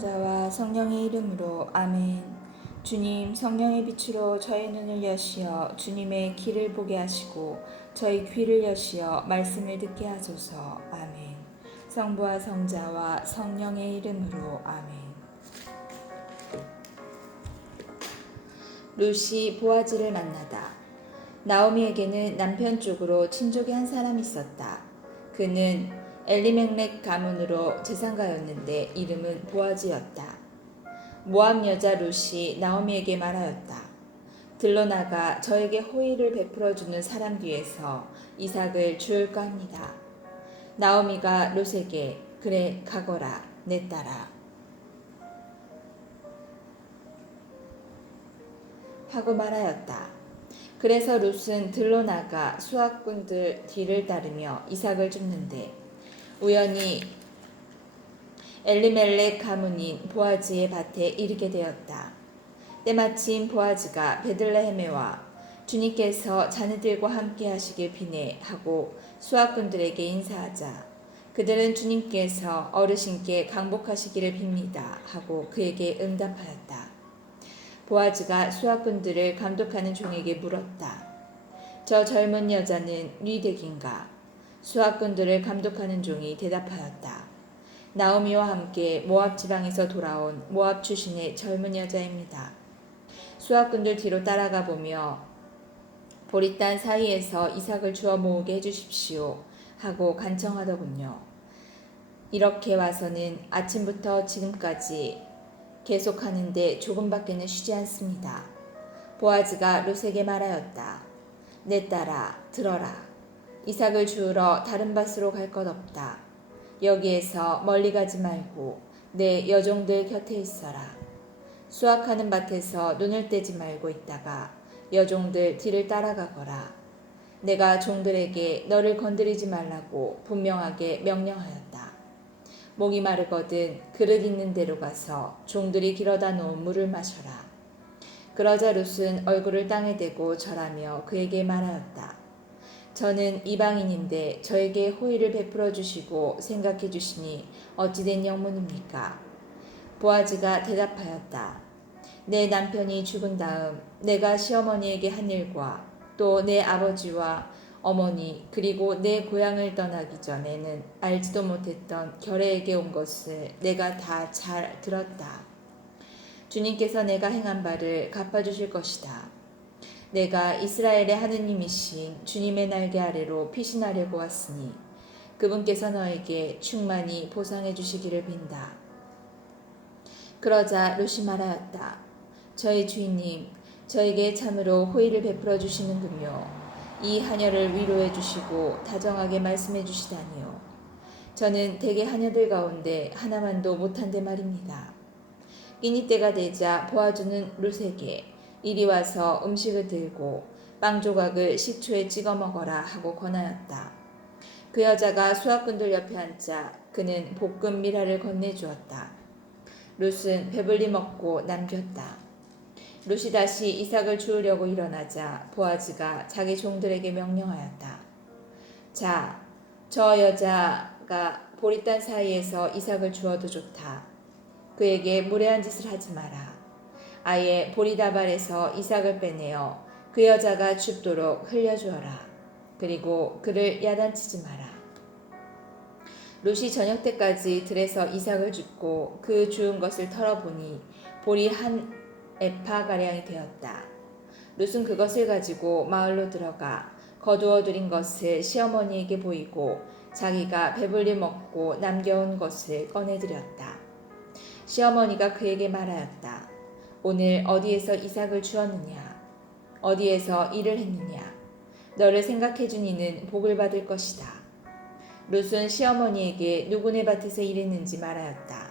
자와 성령의 이름으로 아멘. 주님 성령의 빛으로 저희 눈을 여시어 주님의 길을 보게 하시고 저희 귀를 여시어 말씀을 듣게 하소서. 아멘. 성부와 성자와 성령의 이름으로 아멘. 루시 보아지를 만나다. 나오미에게는 남편 쪽으로 친족의 한 사람이 있었다. 그는 엘리멜렉 가문으로 재상가였는데 이름은 보아지였다. 모압 여자 루시 나오미에게 말하였다. 들러나가 저에게 호의를 베풀어 주는 사람 뒤에서 이삭을 주울까 합니다. 나오미가 롯에게 그래 가거라 내 딸아 하고 말하였다. 그래서 롯은 들러나가 수학꾼들 뒤를 따르며 이삭을 줍는데 우연히 엘리멜렉 가문인 보아지의 밭에 이르게 되었다. 때마침 보아지가 베들레헴에 와 주님께서 자네들과 함께 하시길 비네 하고 수학꾼들에게 인사하자 그들은 주님께서 어르신께 강복하시기를 빕니다 하고 그에게 응답하였다. 보아즈가 수학꾼들을 감독하는 종에게 물었다. 저 젊은 여자는 네 댁인가? 수학꾼들을 감독하는 종이 대답하였다. 나오미와 함께 모압 지방에서 돌아온 모압 출신의 젊은 여자입니다. 수학꾼들 뒤로 따라가 보며 보리단 사이에서 이삭을 주워 모으게 해주십시오 하고 간청하더군요. 이렇게 와서는 아침부터 지금까지 계속하는데 조금밖에는 쉬지 않습니다. 보아즈가 롯에게 말하였다. 내 딸아 들어라. 이삭을 주우러 다른 밭으로 갈 것 없다. 여기에서 멀리 가지 말고 내 여종들 곁에 있어라. 수확하는 밭에서 눈을 떼지 말고 있다가 여종들 뒤를 따라가거라. 내가 종들에게 너를 건드리지 말라고 분명하게 명령하였다. 목이 마르거든 그릇 있는 데로 가서 종들이 길어다 놓은 물을 마셔라. 그러자 룻은 얼굴을 땅에 대고 절하며 그에게 말하였다. 저는 이방인인데 저에게 호의를 베풀어 주시고 생각해 주시니 어찌된 영문입니까? 보아즈가 대답하였다. 내 남편이 죽은 다음 내가 시어머니에게 한 일과 또 내 아버지와 어머니 그리고 내 고향을 떠나기 전에는 알지도 못했던 결애에게 온 것을 내가 다 잘 들었다. 주님께서 내가 행한 바를 갚아주실 것이다. 내가 이스라엘의 하느님이신 주님의 날개 아래로 피신하려고 왔으니 그분께서 너에게 충만히 보상해 주시기를 빈다. 그러자 루시 말하였다. 저희 주인님, 저에게 참으로 호의를 베풀어 주시는군요. 이 하녀를 위로해 주시고 다정하게 말씀해 주시다니요. 저는 대개 하녀들 가운데 하나만도 못한데 말입니다. 끼니 때가 되자 보아주는 룻에게 이리 와서 음식을 들고 빵 조각을 식초에 찍어 먹어라 하고 권하였다. 그 여자가 수학꾼들 옆에 앉자 그는 볶음 미라를 건네주었다. 룻은 배불리 먹고 남겼다. 룻이 다시 이삭을 주우려고 일어나자 보아즈가 자기 종들에게 명령하였다. 자, 저 여자가 보리단 사이에서 이삭을 주어도 좋다. 그에게 무례한 짓을 하지 마라. 아예 보리다발에서 이삭을 빼내어 그 여자가 죽도록 흘려주어라. 그리고 그를 야단치지 마라. 룻이 저녁 때까지 들에서 이삭을 줍고 그 주운 것을 털어보니 볼이 한 에파 가량이 되었다. 룻은 그것을 가지고 마을로 들어가 거두어 들인 것을 시어머니에게 보이고 자기가 배불리 먹고 남겨온 것을 꺼내드렸다. 시어머니가 그에게 말하였다. 오늘 어디에서 이삭을 주었느냐? 어디에서 일을 했느냐? 너를 생각해준 이는 복을 받을 것이다. 룻은 시어머니에게 누구네 밭에서 일했는지 말하였다.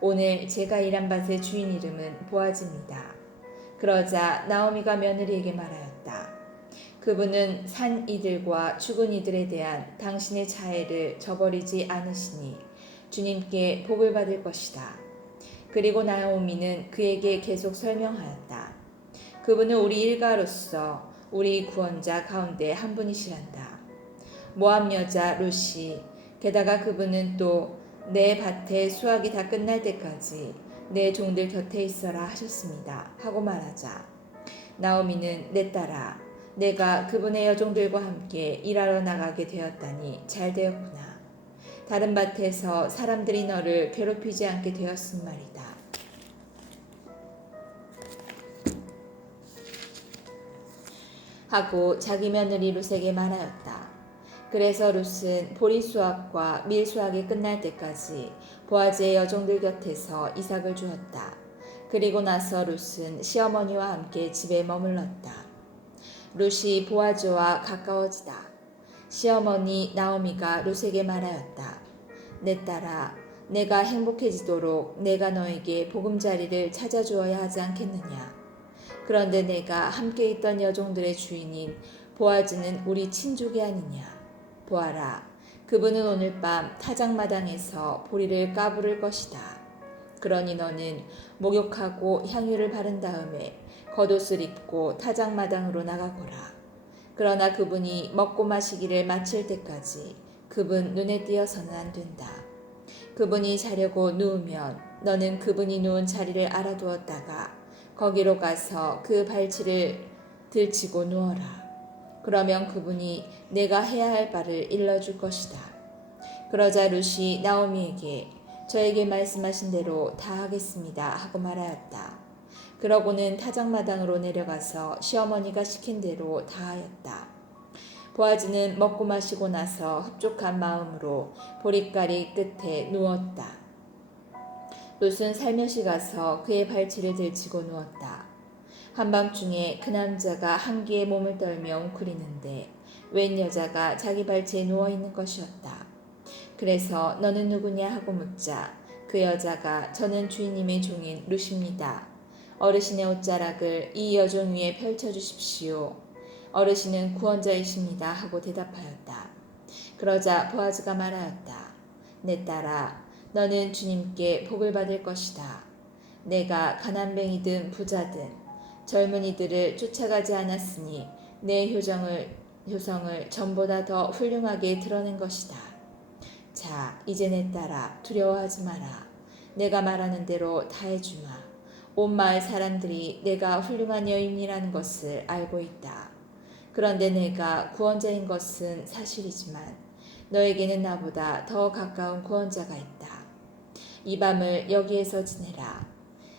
오늘 제가 일한 밭의 주인 이름은 보아즈입니다. 그러자 나오미가 며느리에게 말하였다. 그분은 산 이들과 죽은 이들에 대한 당신의 자애를 저버리지 않으시니 주님께 복을 받을 것이다. 그리고 나오미는 그에게 계속 설명하였다. 그분은 우리 일가로서 우리 구원자 가운데 한 분이시란다. 모함 여자 루시 게다가 그분은 또 내 밭에 수확이 다 끝날 때까지 내 종들 곁에 있어라 하셨습니다. 하고 말하자 나오미는 내 딸아 내가 그분의 여종들과 함께 일하러 나가게 되었다니 잘 되었구나. 다른 밭에서 사람들이 너를 괴롭히지 않게 되었음 말이다. 하고 자기 며느리 룻에게 말하였다. 그래서 룻은 보리 수확과 밀 수확이 끝날 때까지 보아즈의 여종들 곁에서 이삭을 주었다. 그리고 나서 룻은 시어머니와 함께 집에 머물렀다. 룻이 보아즈와 가까워지다. 시어머니 나오미가 룻에게 말하였다. 내 딸아, 내가 행복해지도록 내가 너에게 보금자리를 찾아주어야 하지 않겠느냐. 그런데 내가 함께 있던 여종들의 주인인 보아즈는 우리 친족이 아니냐. 보아라, 그분은 오늘 밤 타작마당에서 보리를 까부를 것이다. 그러니 너는 목욕하고 향유를 바른 다음에 겉옷을 입고 타작마당으로 나가거라. 그러나 그분이 먹고 마시기를 마칠 때까지 그분 눈에 띄어서는 안 된다. 그분이 자려고 누우면 너는 그분이 누운 자리를 알아두었다가 거기로 가서 그 발치를 들치고 누워라. 그러면 그분이 내가 해야 할 바를 일러줄 것이다. 그러자 루시 나오미에게 저에게 말씀하신 대로 다 하겠습니다 하고 말하였다. 그러고는 타작마당으로 내려가서 시어머니가 시킨 대로 다 하였다. 보아즈는 먹고 마시고 나서 흡족한 마음으로 보리가리 끝에 누웠다. 롯은 살며시 가서 그의 발치를 들치고 누웠다. 한밤중에 그 남자가 한기에 몸을 떨며 웅크리는데 웬 여자가 자기 발치에 누워 있는 것이었다. 그래서 너는 누구냐 하고 묻자 그 여자가 저는 주인님의 종인 루시입니다. 어르신의 옷자락을 이 여종 위에 펼쳐 주십시오. 어르신은 구원자이십니다 하고 대답하였다. 그러자 보아즈가 말하였다. 내 딸아, 너는 주님께 복을 받을 것이다. 내가 가난뱅이든 부자든 젊은이들을 쫓아가지 않았으니 내 효정을, 효성을 전보다 더 훌륭하게 드러낸 것이다. 자, 이제 내 딸아, 두려워하지 마라. 내가 말하는 대로 다 해주마. 온 마을 사람들이 내가 훌륭한 여인이라는 것을 알고 있다. 그런데 내가 구원자인 것은 사실이지만 너에게는 나보다 더 가까운 구원자가 있다. 이 밤을 여기에서 지내라.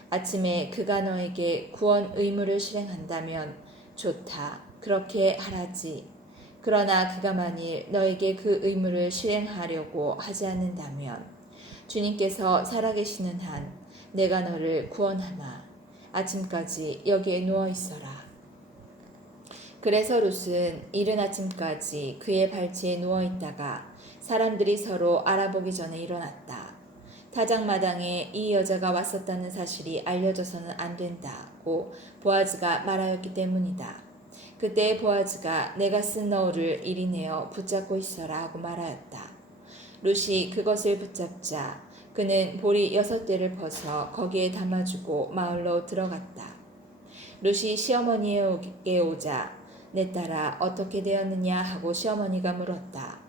아침에 그가 너에게 구원 의무를 실행한다면 좋다. 그렇게 하라지. 그러나 그가 만일 너에게 그 의무를 실행하려고 하지 않는다면 주님께서 살아계시는 한 내가 너를 구원하마. 아침까지 여기에 누워 있어라. 그래서 룻은 이른 아침까지 그의 발치에 누워 있다가 사람들이 서로 알아보기 전에 일어났다. 타작마당에 이 여자가 왔었다는 사실이 알려져서는 안 된다고 보아즈가 말하였기 때문이다. 그때 보아즈가 내가 쓴 너울을 이리 내어 붙잡고 있어라 하고 말하였다. 룻이 그것을 붙잡자 그는 보리 여섯 대를 벗어 거기에 담아주고 마을로 들어갔다. 룻이 시어머니에게 오자 내 딸아 어떻게 되었느냐 하고 시어머니가 물었다.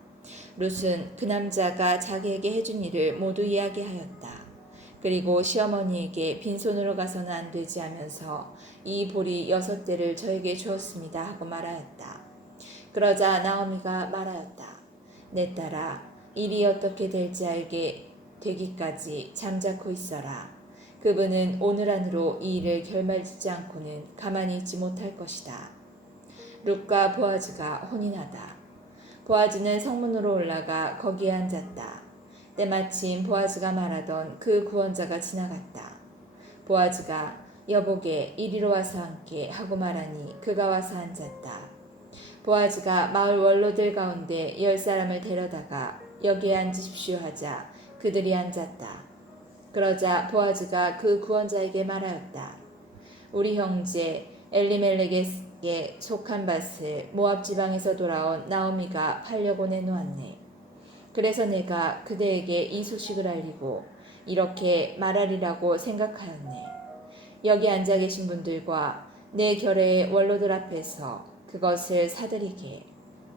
룻은 그 남자가 자기에게 해준 일을 모두 이야기하였다. 그리고 시어머니에게 빈손으로 가서는 안 되지 하면서 이 보리 여섯 대를 저에게 주었습니다 하고 말하였다. 그러자 나오미가 말하였다. 내 딸아 일이 어떻게 될지 알게 되기까지 잠자코 있어라. 그분은 오늘 안으로 이 일을 결말짓지 않고는 가만히 있지 못할 것이다. 룻과 보아즈가 혼인하다. 보아즈는 성문으로 올라가 거기에 앉았다. 때마침 보아즈가 말하던 그 구원자가 지나갔다. 보아즈가 여보게 이리로 와서 함께 하고 말하니 그가 와서 앉았다. 보아즈가 마을 원로들 가운데 열 사람을 데려다가 여기에 앉으십시오 하자 그들이 앉았다. 그러자 보아즈가 그 구원자에게 말하였다. 우리 형제 엘리멜렉에 게 속한 밭을 모압 지방에서 돌아온 나오미가 팔려고 내놓았네. 그래서 내가 그대에게 이 소식을 알리고 이렇게 말하리라고 생각하였네. 여기 앉아 계신 분들과 내 결의의 원로들 앞에서 그것을 사드리게.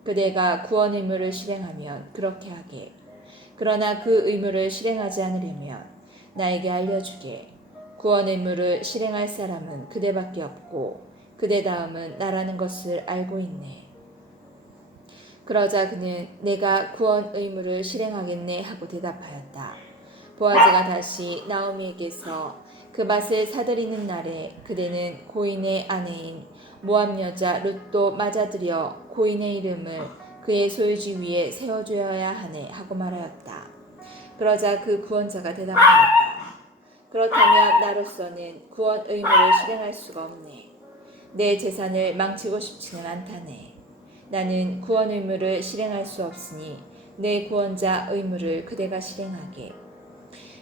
그대가 구원 의무를 실행하면 그렇게 하게. 그러나 그 의무를 실행하지 않으려면 나에게 알려주게. 구원 의무를 실행할 사람은 그대밖에 없고 그대 다음은 나라는 것을 알고 있네. 그러자 그는 내가 구원 의무를 실행하겠네 하고 대답하였다. 보아즈가 다시 나오미에게서 그 밭을 사들이는 날에 그대는 고인의 아내인 모압 여자 룻도 맞아들여 고인의 이름을 그의 소유지 위에 세워줘야 하네 하고 말하였다. 그러자 그 구원자가 대답하였다. 그렇다면 나로서는 구원 의무를 실행할 수가 없네. 내 재산을 망치고 싶지는 않다네. 나는 구원 의무를 실행할 수 없으니 내 구원자 의무를 그대가 실행하게.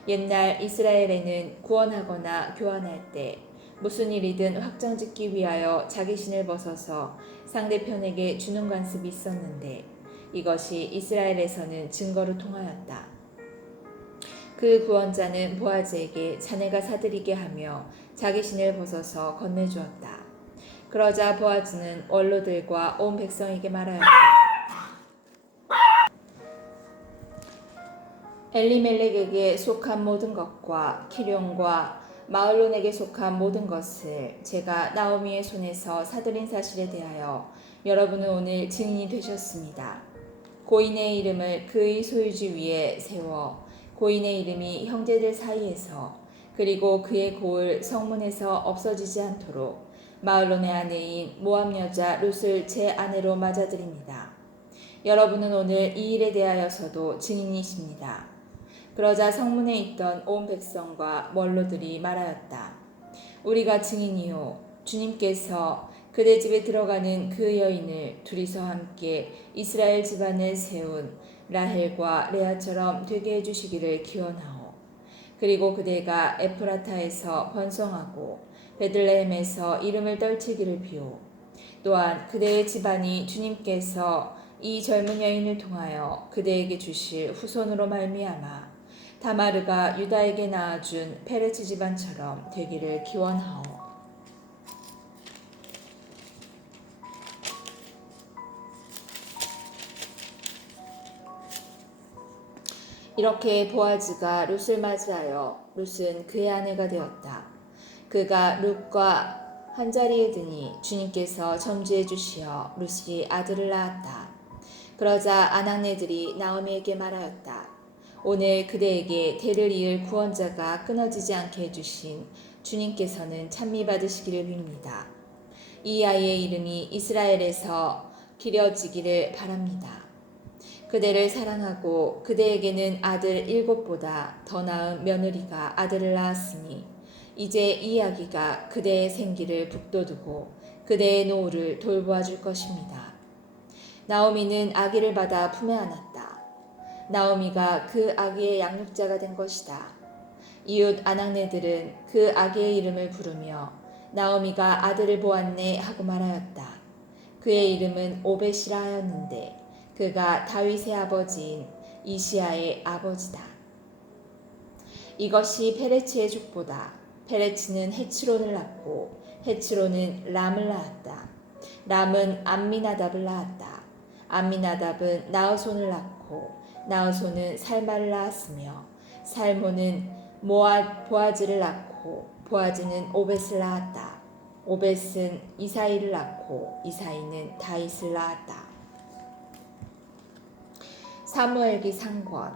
옛날 이스라엘에는 구원하거나 교환할 때 무슨 일이든 확정짓기 위하여 자기 신을 벗어서 상대편에게 주는 관습이 있었는데 이것이 이스라엘에서는 증거로 통하였다. 그 구원자는 보아즈에게 자네가 사들이게 하며 자기 신을 벗어서 건네주었다. 그러자 보아즈는 원로들과 온 백성에게 말하였다. 엘리멜렉에게 속한 모든 것과 키룡과 마을론에게 속한 모든 것을 제가 나오미의 손에서 사들인 사실에 대하여 여러분은 오늘 증인이 되셨습니다. 고인의 이름을 그의 소유지 위에 세워 고인의 이름이 형제들 사이에서 그리고 그의 고을 성문에서 없어지지 않도록 마을론의 아내인 모함 여자 룻을 제 아내로 맞아들입니다. 여러분은 오늘 이 일에 대하여서도 증인이십니다. 그러자 성문에 있던 온 백성과 원로들이 말하였다. 우리가 증인이요. 주님께서 그대 집에 들어가는 그 여인을 둘이서 함께 이스라엘 집안을 세운 라헬과 레아처럼 되게 해주시기를 기원하오. 그리고 그대가 에프라타에서 번성하고 베들레헴에서 이름을 떨치기를 비오. 또한 그대의 집안이 주님께서 이 젊은 여인을 통하여 그대에게 주실 후손으로 말미암아 다마르가 유다에게 낳아준 페레츠 집안처럼 되기를 기원하오. 이렇게 보아즈가 룻을 맞이하여 룻은 그의 아내가 되었다. 그가 룻과 한 자리에 드니 주님께서 점지해 주시어 룻이 아들을 낳았다. 그러자 아낙네들이 나오미에게 말하였다. 오늘 그대에게 대를 이을 구원자가 끊어지지 않게 해주신 주님께서는 찬미 받으시기를 빕니다. 이 아이의 이름이 이스라엘에서 기려지기를 바랍니다. 그대를 사랑하고 그대에게는 아들 일곱보다 더 나은 며느리가 아들을 낳았으니 이제 이 아기가 그대의 생기를 북돋우고 그대의 노후를 돌보아 줄 것입니다. 나오미는 아기를 받아 품에 안았다. 나오미가 그 아기의 양육자가 된 것이다. 이웃 아낙네들은 그 아기의 이름을 부르며 나오미가 아들을 보았네 하고 말하였다. 그의 이름은 오벳이라 하였는데 그가 다윗의 아버지인 이시아의 아버지다. 이것이 페레츠의 죽보다 페레츠는 헤츠론을 낳고 헤츠론은 람을 낳았다. 람은 암미나답을 낳았다. 암미나답은 나우손을 낳고 나우손은 살마를 낳았으며 살모는 모아 보아즈를 낳고 보아즈는 오벳을 낳았다. 오벳은 이사이를 낳고 이사이는 다윗을 낳았다. 사무엘기 상권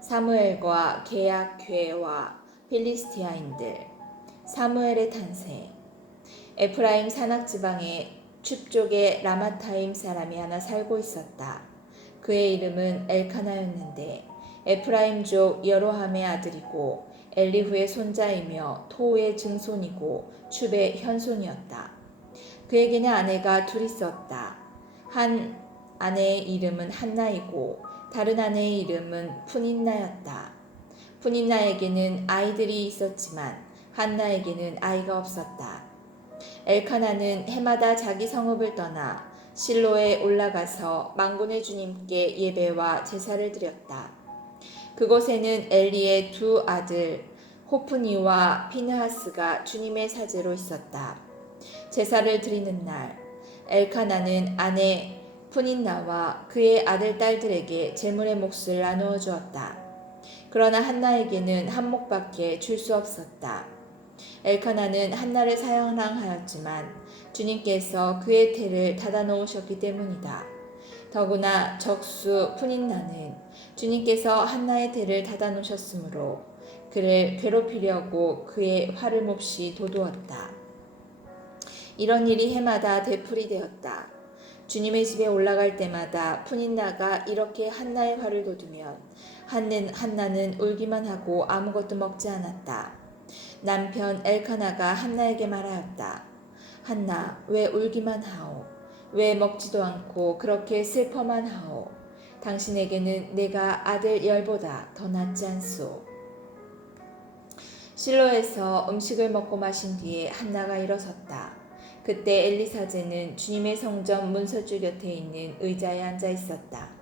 사무엘과 계약 괴와 필리스티아인들 사무엘의 탄생 에프라임 산악 지방의 춥족의 라마타임 사람이 하나 살고 있었다. 그의 이름은 엘카나였는데 에프라임족 여로함의 아들이고 엘리후의 손자이며 토우의 증손이고 춥의 현손이었다. 그에게는 아내가 둘 있었다. 한 아내의 이름은 한나이고 다른 아내의 이름은 푸닌나였다. 푸닌나에게는 아이들이 있었지만 한나에게는 아이가 없었다. 엘카나는 해마다 자기 성읍을 떠나 실로에 올라가서 망군의 주님께 예배와 제사를 드렸다. 그곳에는 엘리의 두 아들 호프니와 피느하스가 주님의 사제로 있었다. 제사를 드리는 날 엘카나는 아내 푸닌나와 그의 아들 딸들에게 재물의 몫을 나누어 주었다. 그러나 한나에게는 한 몫밖에 줄 수 없었다. 엘카나는 한나를 사랑하였지만 주님께서 그의 태를 닫아 놓으셨기 때문이다. 더구나 적수 푸닌나는 주님께서 한나의 태를 닫아 놓으셨으므로 그를 괴롭히려고 그의 화를 몹시 도두었다. 이런 일이 해마다 되풀이 되었다. 주님의 집에 올라갈 때마다 푸닌나가 이렇게 한나의 화를 돋우면 한나는 울기만 하고 아무것도 먹지 않았다. 남편 엘카나가 한나에게 말하였다. 한나, 왜 울기만 하오? 왜 먹지도 않고 그렇게 슬퍼만 하오? 당신에게는 내가 아들 열보다 더 낫지 않소. 실로에서 음식을 먹고 마신 뒤에 한나가 일어섰다. 그때 엘리사제는 주님의 성전 문서줄 곁에 있는 의자에 앉아 있었다.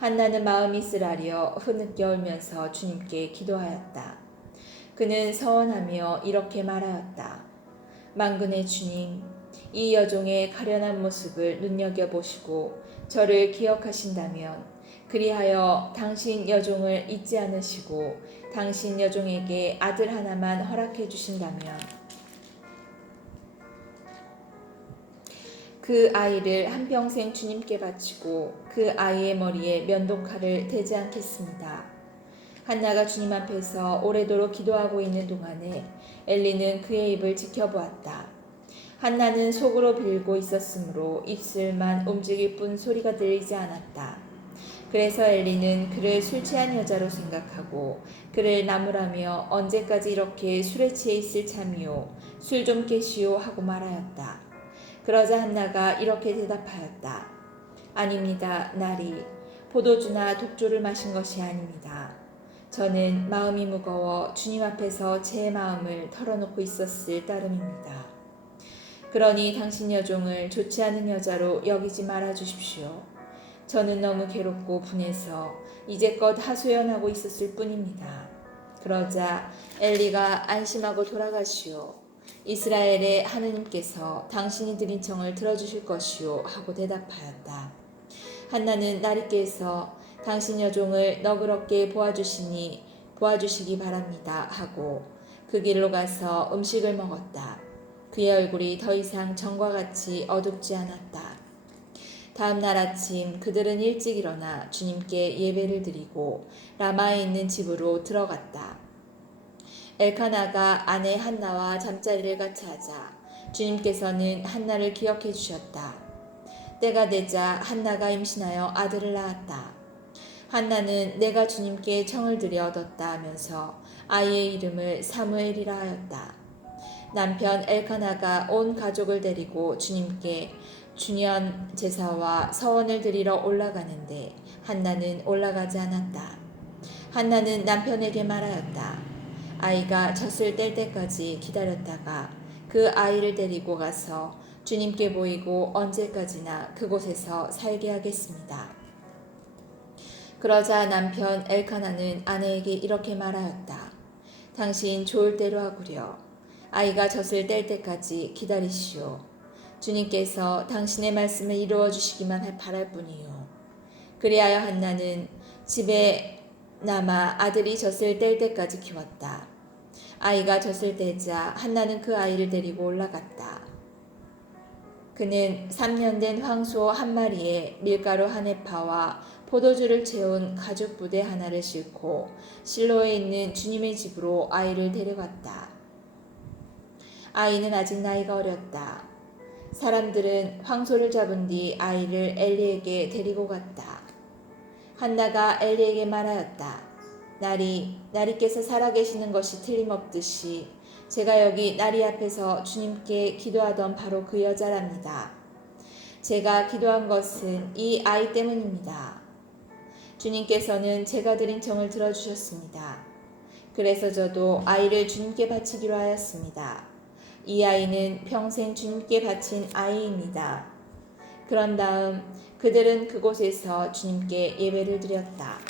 한나는 마음이 쓰라려 흐느껴 울면서 주님께 기도하였다. 그는 서원하며 이렇게 말하였다. 만군의 주님, 이 여종의 가련한 모습을 눈여겨보시고 저를 기억하신다면 그리하여 당신 여종을 잊지 않으시고 당신 여종에게 아들 하나만 허락해 주신다면 그 아이를 한평생 주님께 바치고 그 아이의 머리에 면도칼을 대지 않겠습니다. 한나가 주님 앞에서 오래도록 기도하고 있는 동안에 엘리는 그의 입을 지켜보았다. 한나는 속으로 빌고 있었으므로 입술만 움직일 뿐 소리가 들리지 않았다. 그래서 엘리는 그를 술 취한 여자로 생각하고 그를 나무라며 언제까지 이렇게 술에 취해 있을 참이요 술 좀 깨시오 하고 말하였다. 그러자 한나가 이렇게 대답하였다. 아닙니다, 나리. 포도주나 독주를 마신 것이 아닙니다. 저는 마음이 무거워 주님 앞에서 제 마음을 털어놓고 있었을 따름입니다. 그러니 당신 여종을 좋지 않은 여자로 여기지 말아 주십시오. 저는 너무 괴롭고 분해서 이제껏 하소연하고 있었을 뿐입니다. 그러자 엘리가 안심하고 돌아가시오. 이스라엘의 하느님께서 당신이 드린 청을 들어주실 것이오 하고 대답하였다. 한나는 나리께서 당신 여종을 너그럽게 보아주시니 보아주시기 바랍니다 하고 그 길로 가서 음식을 먹었다. 그의 얼굴이 더 이상 전과 같이 어둡지 않았다. 다음 날 아침 그들은 일찍 일어나 주님께 예배를 드리고 라마에 있는 집으로 들어갔다. 엘카나가 아내 한나와 잠자리를 같이 하자 주님께서는 한나를 기억해 주셨다. 때가 되자 한나가 임신하여 아들을 낳았다. 한나는 내가 주님께 청을 들여 얻었다 하면서 아이의 이름을 사무엘이라 하였다. 남편 엘카나가 온 가족을 데리고 주님께 주년 제사와 서원을 드리러 올라가는데 한나는 올라가지 않았다. 한나는 남편에게 말하였다. 아이가 젖을 뗄 때까지 기다렸다가 그 아이를 데리고 가서 주님께 보이고 언제까지나 그곳에서 살게 하겠습니다. 그러자 남편 엘카나는 아내에게 이렇게 말하였다. 당신 좋을 대로 하구려. 아이가 젖을 뗄 때까지 기다리시오. 주님께서 당신의 말씀을 이루어 주시기만 바랄 뿐이요. 그리하여 한나는 집에 남아 아들이 젖을 뗄 때까지 키웠다. 아이가 젖을 떼자 한나는 그 아이를 데리고 올라갔다. 그는 3년 된 황소 한 마리에 밀가루 한 해파와 포도주를 채운 가죽 부대 하나를 싣고 실로에 있는 주님의 집으로 아이를 데려갔다. 아이는 아직 나이가 어렸다. 사람들은 황소를 잡은 뒤 아이를 엘리에게 데리고 갔다. 한나가 엘리에게 말하였다. 나리, 나리께서 살아계시는 것이 틀림없듯이 제가 여기 나리 앞에서 주님께 기도하던 바로 그 여자랍니다. 제가 기도한 것은 이 아이 때문입니다. 주님께서는 제가 드린 청을 들어주셨습니다. 그래서 저도 아이를 주님께 바치기로 하였습니다. 이 아이는 평생 주님께 바친 아이입니다. 그런 다음 그들은 그곳에서 주님께 예배를 드렸다.